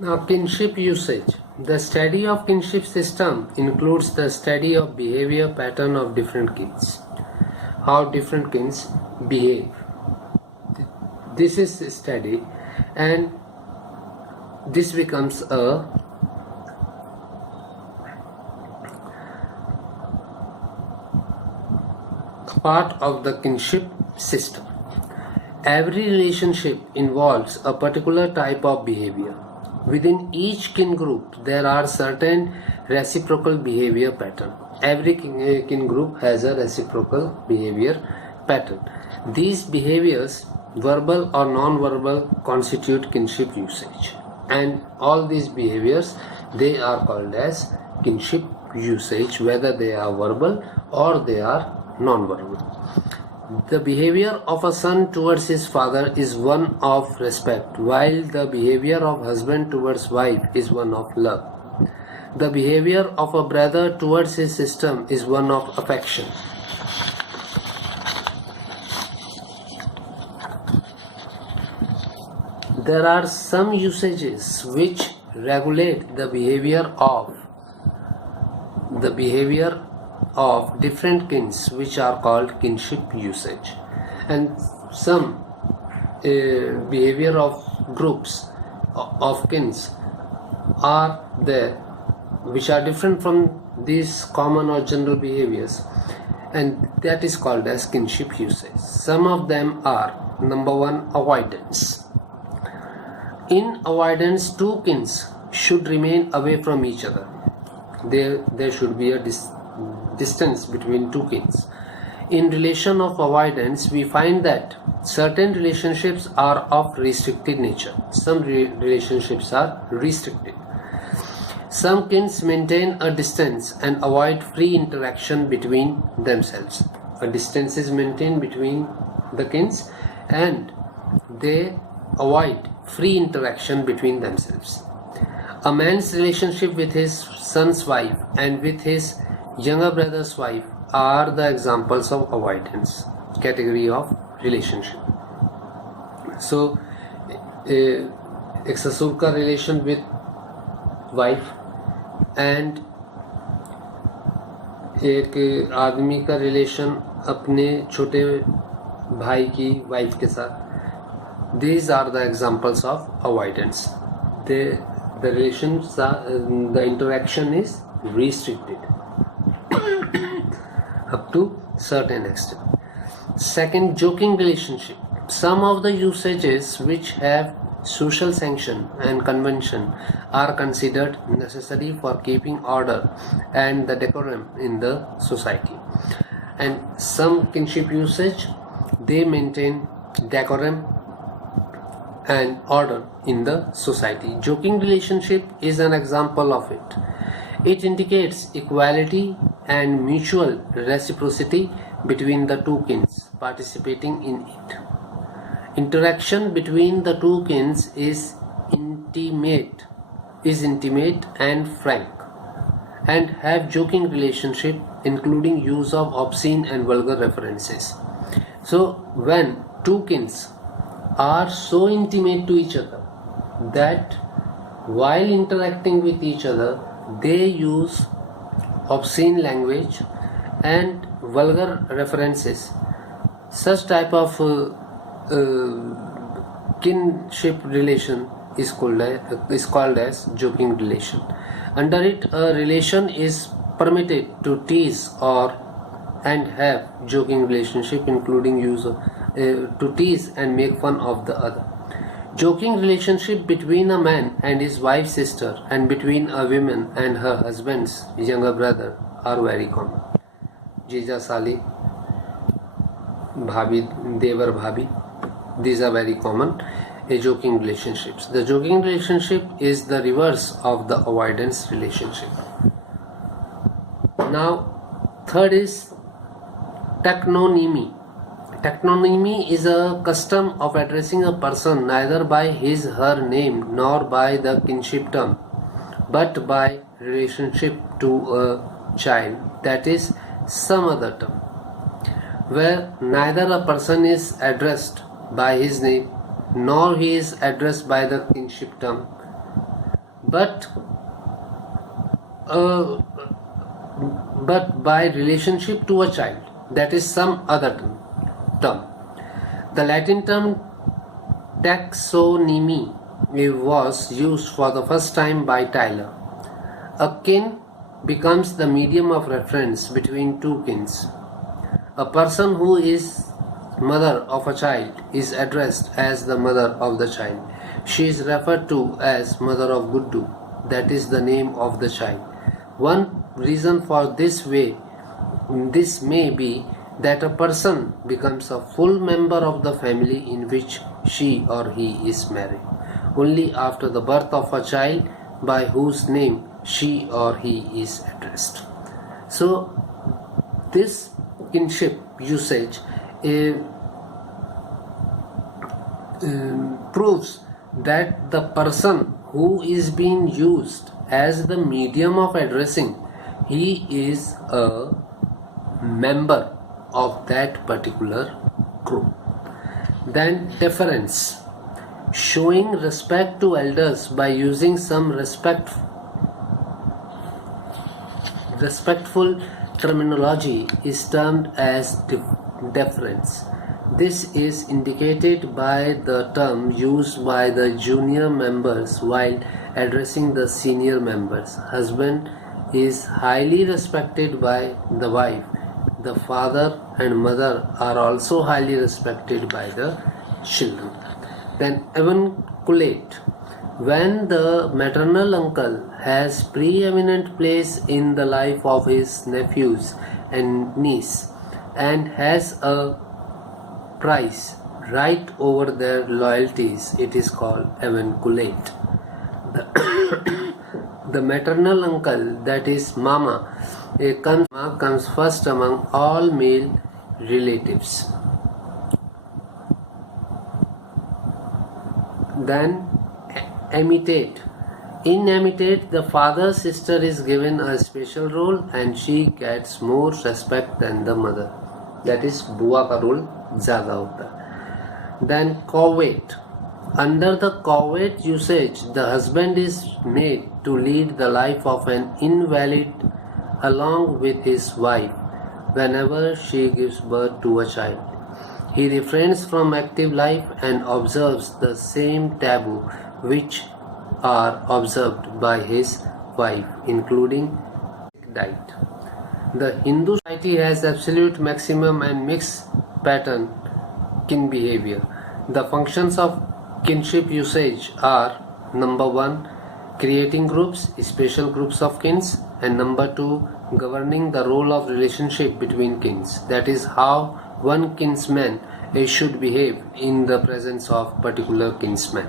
Now, kinship usage. The study of kinship system includes the study of behavior pattern of different kins, how different kins behave. This is study, and this becomes a part of the kinship system. Every relationship involves a particular type of behavior. Within each kin group, there are certain reciprocal behavior pattern. Every kin group has a reciprocal behavior pattern. These behaviors, verbal or non-verbal, constitute kinship usage. And all these behaviors, they are called as kinship usage, whether they are verbal or they are non-verbal. The behavior of a son towards his father is one of respect, while the behavior of husband towards wife is one of love. The behavior of a brother towards his sister is one of affection. There are some usages which regulate the behavior of different kins, which are called kinship usage, and some behavior of groups of kins are there which are different from these common or general behaviors, and that is called as kinship usage. Some of them are: number one, avoidance. In avoidance, two kins should remain away from each other. There should be a distance between two kins. In relation of avoidance, we find that certain relationships are of restricted nature. Some relationships are restricted. Some kins maintain a distance and avoid free interaction between themselves. A distance is maintained between the kins and they avoid free interaction between themselves. A man's relationship with his son's wife and with his younger brother's wife are the examples of avoidance category of relationship. So, एक ससुर का relation with wife and एक आदमी का relation अपने छोटे भाई की वाइफ के साथ. These are the examples of avoidance. The relations are, the interaction is restricted up to certain extent. Second, joking relationship. Some of the usages which have social sanction and convention are considered necessary for keeping order and the decorum in the society. And some kinship usage, they maintain decorum and order in the society. Joking relationship is an example of it. It indicates equality and mutual reciprocity between the two kins participating in it. Interaction between the two kins is intimate and frank, and have joking relationship, including use of obscene and vulgar references. So when two kins are so intimate to each other that while interacting with each other they use obscene language and vulgar references, such type of kinship relation is called as joking relation. Under it, a relation is permitted to tease and have joking relationship, including use of to tease and make fun of the other. Joking relationship between a man and his wife's sister and between a woman and her husband's younger brother are very common. Jija Sali, Bhabi, Devar Bhabi, these are very common joking relationships. The joking relationship is the reverse of the avoidance relationship. Now, third is tactonymy. Tactonymy is a custom of addressing a person neither by his/her name nor by the kinship term, but by relationship to a child, that is, some other term, where neither a person is addressed by his name nor he is addressed by the kinship term. but by relationship to a child, that is some other term. The Latin term taxonomy was used for the first time by Taylor. A kin becomes the medium of reference between two kins. A person who is mother of a child is addressed as the mother of the child. She is referred to as mother of Guddu, that is the name of the child. One reason for this may be that a person becomes a full member of the family in which she or he is married only after the birth of a child by whose name she or he is addressed. So this kinship usage proves that the person who is being used as the medium of addressing, he is a member of that particular group. Then deference, showing respect to elders by using some respectful terminology is termed as deference. This is indicated by the term used by the junior members while addressing the senior members. Husband is highly respected by the wife. The father and mother are also highly respected by the children. Then avunculate, when the maternal uncle has preeminent place in the life of his nephews and niece and has a price right over their loyalties, it is called avunculate. The maternal uncle, that is mama, comes first among all male relatives. Then imitate. In imitate, the father's sister is given a special role and she gets more respect than the mother. That is बुआ का role ज़्यादा होता है. Then covet. Under the covet usage, the husband is made to lead the life of an invalid along with his wife whenever she gives birth to a child. He refrains from active life and observes the same taboo which are observed by his wife, including diet. The Hindu society has absolute maximum and mixed pattern kin behavior. The functions of kinship usage are: number 1, creating groups, special groups of kins, and number 2, governing the role of relationship between kins. That is how one kinsman should behave in the presence of particular kinsman.